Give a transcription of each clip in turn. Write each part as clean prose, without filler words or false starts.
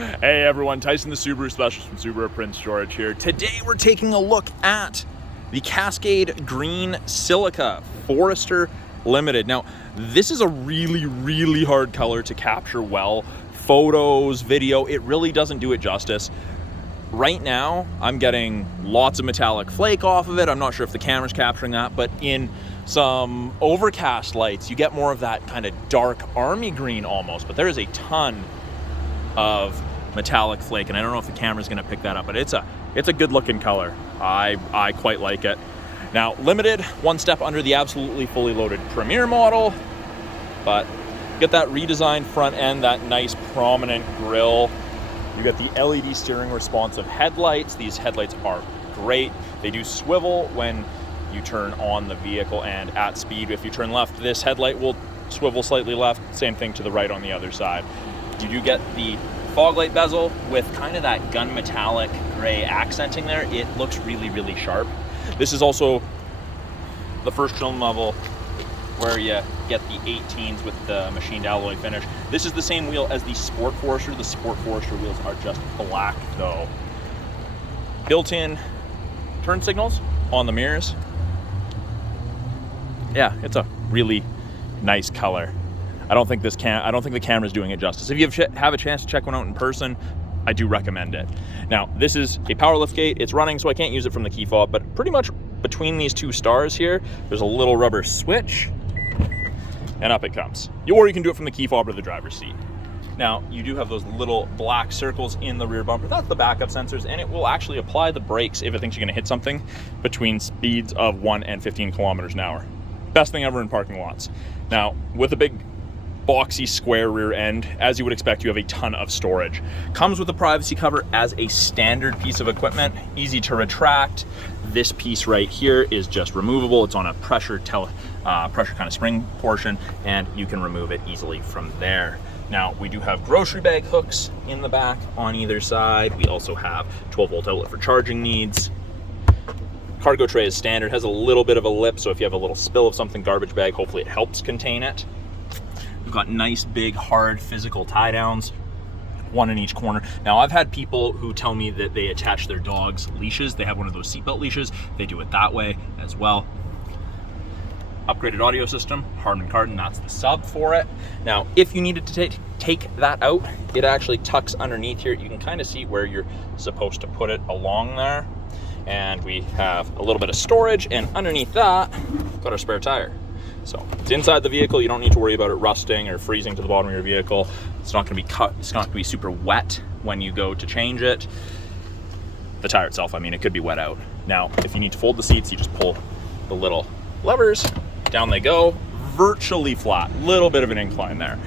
Hey everyone, Tyson the Subaru specialist from Subaru Prince George here. Today we're taking a look at the Cascade Green Silica Forester Limited. Now, this is a really hard color to capture well. Photos, video, it really doesn't do it justice. Right now, I'm getting lots of metallic flake off of it. I'm not sure if the camera's capturing that, but in some overcast lights, you get more of that kind of dark army green almost, but there is a ton of metallic flake, and I don't know if the camera's gonna pick that up, but it's a good looking color. I quite like it. Now, limited, one step under the absolutely fully loaded Premier model, but get that redesigned front end, that nice prominent grille. You get the LED steering responsive headlights. These headlights are great. They do swivel when you turn on the vehicle and at speed. If you turn left, this headlight will swivel slightly left. Same thing to the right on the other side. You do get the fog light bezel with kind of that gun metallic gray accenting there. It looks really sharp. This is also the first trim level where you get the 18s with the machined alloy finish. This is the same wheel as the Sport Forester. The Sport Forester wheels are just black though. Built-in turn signals on the mirrors. Yeah, it's a really nice color. I don't think the camera's doing it justice. If you have a chance to check one out in person, I do recommend it. Now, this is a power lift gate. It's running, so I can't use it from the key fob, but pretty much between these two stars here, there's a little rubber switch, and up it comes. Or you can do it from the key fob or the driver's seat. Now, you do have those little black circles in the rear bumper. That's the backup sensors, and it will actually apply the brakes if it thinks you're gonna hit something between speeds of 1 and 15 kilometers an hour. Best thing ever in parking lots. Now, with a big boxy square rear end, as you would expect, you have a ton of storage. Comes with a privacy cover as a standard piece of equipment, easy to retract. This piece right here is just removable. It's on a pressure kind of spring portion, and you can remove it easily from there. Now, we do have grocery bag hooks in the back on either side. We also have 12-volt outlet for charging needs. Cargo tray is standard, has a little bit of a lip, so if you have a little spill of something, garbage bag, hopefully it helps contain it. We've got nice, big, hard, physical tie downs, one in each corner. Now, I've had people who tell me that they attach their dog's leashes. They have one of those seatbelt leashes. They do it that way as well. Upgraded audio system, Harman Kardon, that's the sub for it. Now, if you needed to take that out, it actually tucks underneath here. You can kind of see where you're supposed to put it along there. And we have a little bit of storage, and underneath that, got our spare tire. So it's inside the vehicle. You don't need to worry about it rusting or freezing to the bottom of your vehicle. It's not going to be cut. It's not going to be super wet when you go to change it. The tire itself, I mean, it could be wet out. Now, if you need to fold the seats, you just pull the little levers. Down they go. Virtually flat. Little bit of an incline there.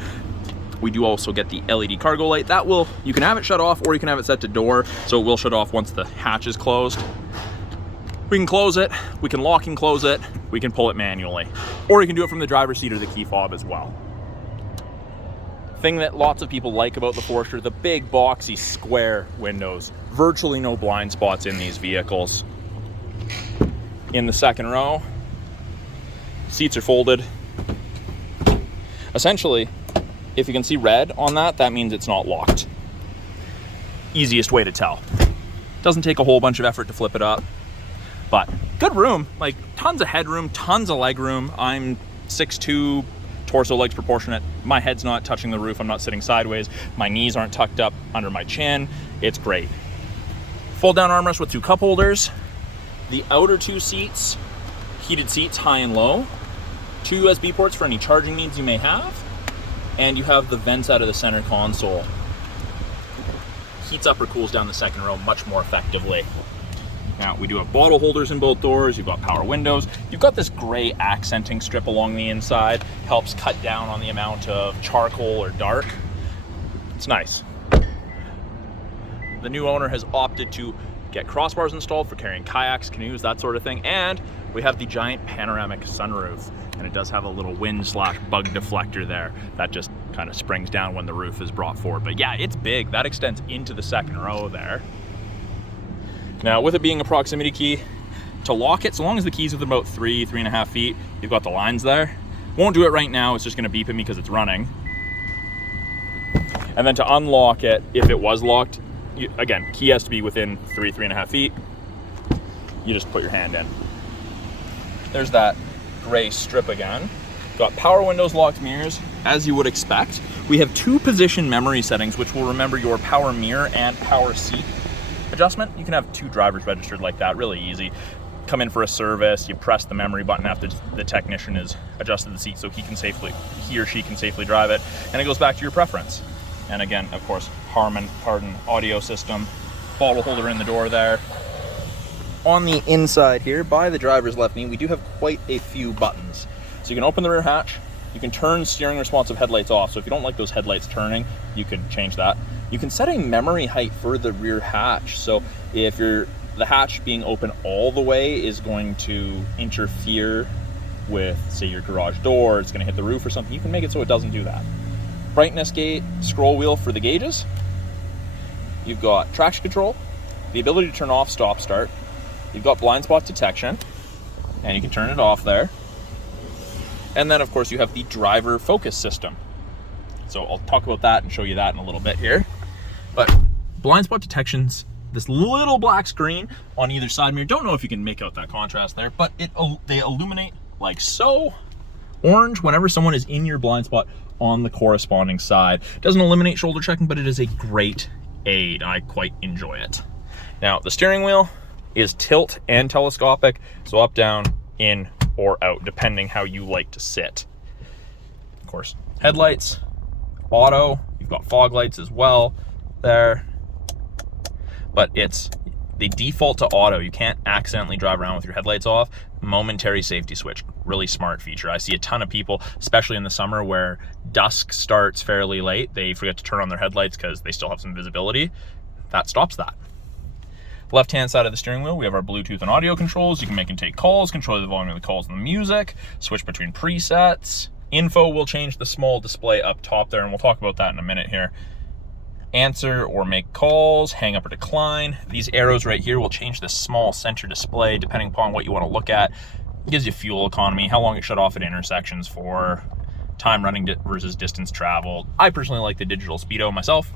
We do also get the LED cargo light. That will, you can have it shut off, or you can have it set to door, so it will shut off once the hatch is closed. We can close it, we can lock and close it, we can pull it manually, or you can do it from the driver's seat or the key fob as well. Thing that lots of people like about the Forester, the big boxy square windows. Virtually no blind spots in these vehicles. In the second row, seats are folded. Essentially, if you can see red on that, that means it's not locked. Easiest way to tell. Doesn't take a whole bunch of effort to flip it up. But good room, like tons of headroom, tons of leg room. I'm 6'2", torso legs proportionate. My head's not touching the roof. I'm not sitting sideways. My knees aren't tucked up under my chin. It's great. Fold down armrest with 2 cup holders. The outer 2 seats, heated seats, high and low. 2 USB ports for any charging needs you may have. And you have the vents out of the center console. Heats up or cools down the second row much more effectively. Now, we do have bottle holders in both doors. You've got power windows. You've got this gray accenting strip along the inside. Helps cut down on the amount of charcoal or dark. It's nice. The new owner has opted to get crossbars installed for carrying kayaks, canoes, that sort of thing. And we have the giant panoramic sunroof. And it does have a little wind/bug deflector there that just kind of springs down when the roof is brought forward. But yeah, it's big. That extends into the second row there. Now, with it being a proximity key, to lock it, so long as the key's within about 3.5 feet, you've got the lines there. Won't do it right now, it's just gonna beep at me because it's running. And then to unlock it, if it was locked, again, key has to be within 3.5 feet. You just put your hand in. There's that gray strip again. Got power windows, locked mirrors, as you would expect. We have 2 position memory settings, which will remember your power mirror and power seat adjustment. You can have 2 drivers registered like that, really easy. Come in for a service, you press the memory button after the technician has adjusted the seat so he or she can safely drive it, and it goes back to your preference. And again, of course, Harman Kardon audio system, bottle holder in the door there. On the inside here, by the driver's left knee, we do have quite a few buttons. So you can open the rear hatch, you can turn steering responsive headlights off. So if you don't like those headlights turning, you could change that. You can set a memory height for the rear hatch. So if the hatch being open all the way is going to interfere with, say, your garage door, it's gonna hit the roof or something, you can make it so it doesn't do that. Brightness gate, scroll wheel for the gauges. You've got traction control, the ability to turn off stop start. You've got blind spot detection, and you can turn it off there. And then, of course, you have the driver focus system. So I'll talk about that and show you that in a little bit here. But blind spot detection's this little black screen on either side mirror. Don't know if you can make out that contrast there, but they illuminate like so. Orange whenever someone is in your blind spot on the corresponding side. Doesn't eliminate shoulder checking, but it is a great aid. I quite enjoy it. Now, the steering wheel is tilt and telescopic, so up, down, in, or out, depending how you like to sit. Of course, headlights, auto, you've got fog lights as well there, but it's the default to auto. You can't accidentally drive around with your headlights off. Momentary safety switch, really smart feature. I see a ton of people, especially in the summer where dusk starts fairly late, they forget to turn on their headlights because they still have some visibility. That stops that. Left-hand side of the steering wheel, we have our Bluetooth and audio controls. You can make and take calls, control the volume of the calls and the music, switch between presets. Info will change the small display up top there, and we'll talk about that in a minute here. Answer or make calls, hang up or decline. These arrows right here will change the small center display depending upon what you want to look at. It gives you fuel economy, how long it shut off at intersections for, time running versus distance traveled. I personally like the digital speedo myself.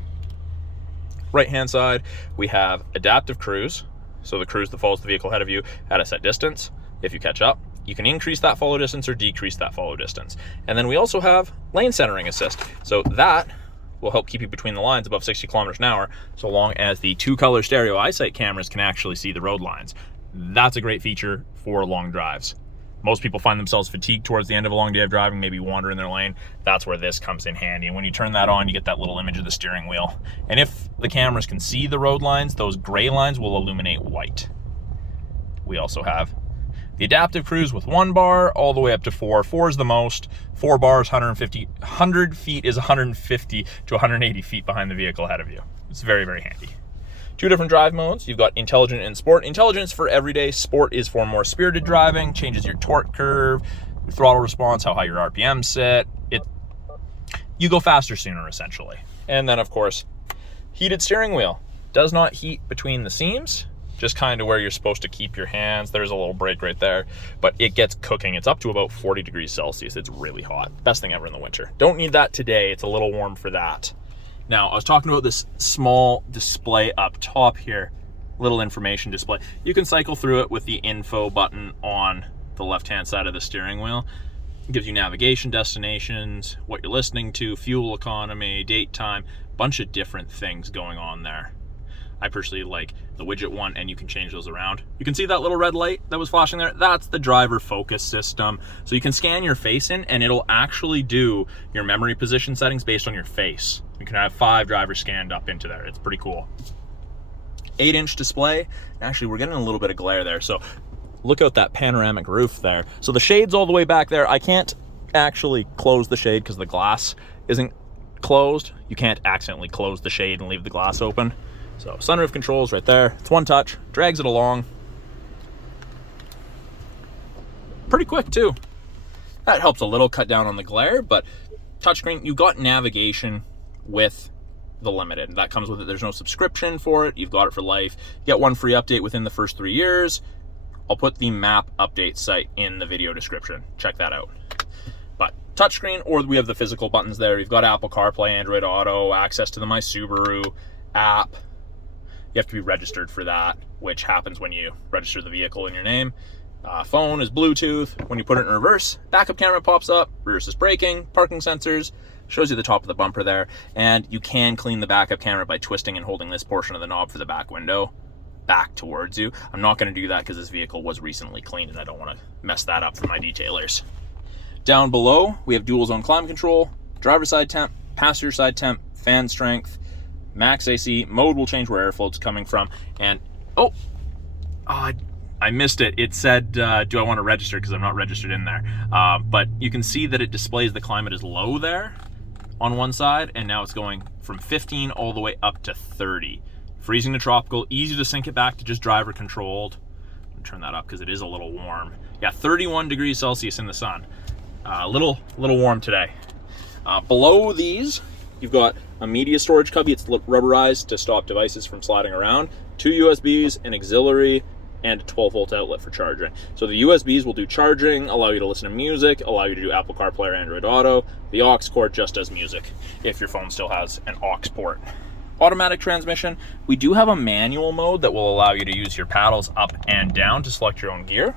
Right hand side, we have adaptive cruise. So the cruise that follows the vehicle ahead of you at a set distance. If you catch up, you can increase that follow distance or decrease that follow distance. And then we also have lane centering assist. So that will help keep you between the lines above 60 kilometers an hour, so long as the 2-color stereo eyesight cameras can actually see the road lines. That's a great feature for long drives. Most people find themselves fatigued towards the end of a long day of driving, maybe wander in their lane. That's where this comes in handy. And when you turn that on, you get that little image of the steering wheel. And if the cameras can see the road lines, those gray lines will illuminate white. We also have the adaptive cruise with 1 bar all the way up to 4. 4 is the most. 4 bars, 100 feet is 150 to 180 feet behind the vehicle ahead of you. It's very, very handy. 2 different drive modes. You've got intelligent and sport. Intelligence for everyday. Sport is for more spirited driving. Changes your torque curve, your throttle response, how high your RPMs sit. You go faster sooner, essentially. And then, of course, heated steering wheel. Does not heat between the seams. Just kind of where you're supposed to keep your hands. There's a little break right there, but it gets cooking. It's up to about 40 degrees Celsius. It's really hot. Best thing ever in the winter. Don't need that today. It's a little warm for that. Now, I was talking about this small display up top here, little information display. You can cycle through it with the info button on the left-hand side of the steering wheel. It gives you navigation, destinations, what you're listening to, fuel economy, date, time, bunch of different things going on there. I personally like the widget one, and you can change those around. You can see that little red light that was flashing there. That's the driver focus system. So you can scan your face in, and it'll actually do your memory position settings based on your face. You can have 5 drivers scanned up into there. It's pretty cool. 8-inch display. Actually, we're getting a little bit of glare there. So look out that panoramic roof there. So the shade's all the way back there. I can't actually close the shade because the glass isn't closed. You can't accidentally close the shade and leave the glass open. So sunroof controls right there. It's one touch, drags it along. Pretty quick too. That helps a little cut down on the glare, but touchscreen, you got navigation with the Limited. That comes with it. There's no subscription for it. You've got it for life. You get 1 free update within the first 3 years. I'll put the map update site in the video description. Check that out. But touchscreen, or we have the physical buttons there. You've got Apple CarPlay, Android Auto, access to the My Subaru app. You have to be registered for that, which happens when you register the vehicle in your name. Phone is Bluetooth. When you put it in reverse, backup camera pops up, reverse is braking, parking sensors, shows you the top of the bumper there, and you can clean the backup camera by twisting and holding this portion of the knob for the back window back towards you. I'm not going to do that because this vehicle was recently cleaned and I don't want to mess that up for my detailers. Down below, we have dual zone climate control, driver's side temp, passenger side temp, fan strength, max AC, mode will change where airflow's coming from, and I missed it. It said, do I want to register, because I'm not registered in there. But you can see that it displays the climate is low there on one side, and now it's going from 15 all the way up to 30. Freezing to tropical, easy to sync it back to just driver controlled. Turn that up because it is a little warm. Yeah, 31 degrees Celsius in the sun. A little warm today. Below these, you've got a media storage cubby. It's rubberized to stop devices from sliding around. 2 USBs, an auxiliary, and a 12-volt outlet for charging. So the USBs will do charging, allow you to listen to music, allow you to do Apple CarPlay or Android Auto. The aux cord just does music if your phone still has an aux port. Automatic transmission. We do have a manual mode that will allow you to use your paddles up and down to select your own gear.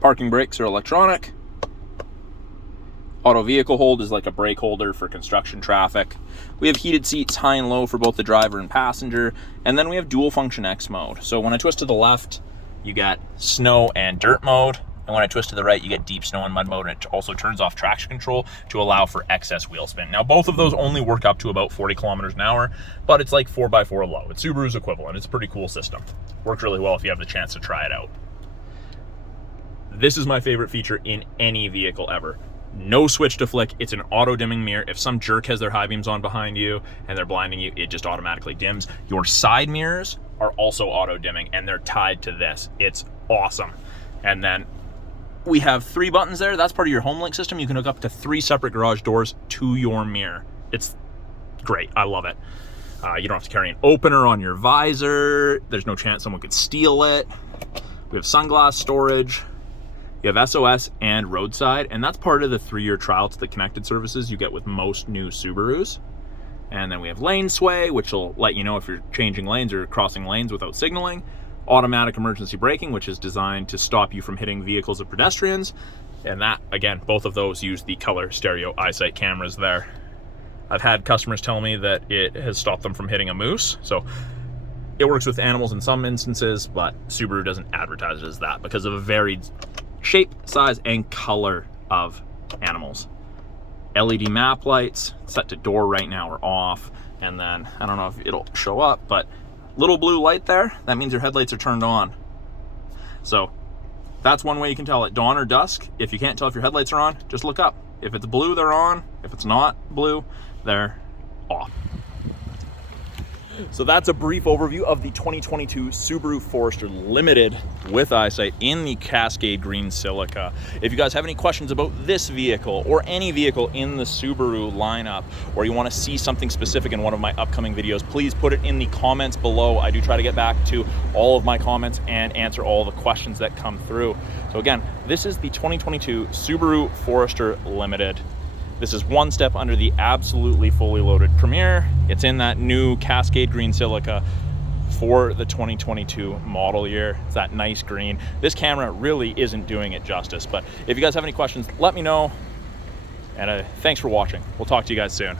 Parking brakes are electronic. Auto vehicle hold is like a brake holder for construction traffic. We have heated seats high and low for both the driver and passenger. And then we have dual function X mode. So when I twist to the left, you get snow and dirt mode. And when I twist to the right, you get deep snow and mud mode. And it also turns off traction control to allow for excess wheel spin. Now, both of those only work up to about 40 kilometers an hour, but it's like 4x4 low. It's Subaru's equivalent. It's a pretty cool system. Works really well if you have the chance to try it out. This is my favorite feature in any vehicle ever. No switch to flick. It's an auto dimming mirror. If some jerk has their high beams on behind you and they're blinding you, it just automatically dims. Your side mirrors are also auto dimming and they're tied to this. It's awesome. And then we have 3 buttons there. That's part of your HomeLink system. You can hook up to 3 separate garage doors to your mirror. It's great. I love it. You don't have to carry an opener on your visor. There's no chance someone could steal it. We have sunglass storage. You have SOS and roadside, and that's part of the 3-year trial to the connected services you get with most new Subarus. And then we have lane sway, which will let you know if you're changing lanes or crossing lanes without signaling. Automatic emergency braking, which is designed to stop you from hitting vehicles or pedestrians. And that, again, both of those use the color stereo eyesight cameras there. I've had customers tell me that it has stopped them from hitting a moose. So it works with animals in some instances, but Subaru doesn't advertise it as that because of a varied shape, size, and color of animals. LED map lights set to door right now are off, and then I don't know if it'll show up, but little blue light there, that means your headlights are turned on. So that's one way you can tell at dawn or dusk. If you can't tell if your headlights are on, just look up. If it's blue, they're on. If it's not blue, they're off. So that's a brief overview of the 2022 Subaru Forester Limited with eyesight in the Cascade green Silica. If you guys have any questions about this vehicle or any vehicle in the Subaru lineup, or you want to see something specific in one of my upcoming videos, please put it in the comments below. I do try to get back to all of my comments and answer all the questions that come through. So again, this is the 2022 Subaru Forester Limited. This is one step under the absolutely fully loaded Premier. It's in that new Cascade green Silica for the 2022 model year. It's that nice green. This camera really isn't doing it justice, but if you guys have any questions, let me know. And thanks for watching. We'll talk to you guys soon.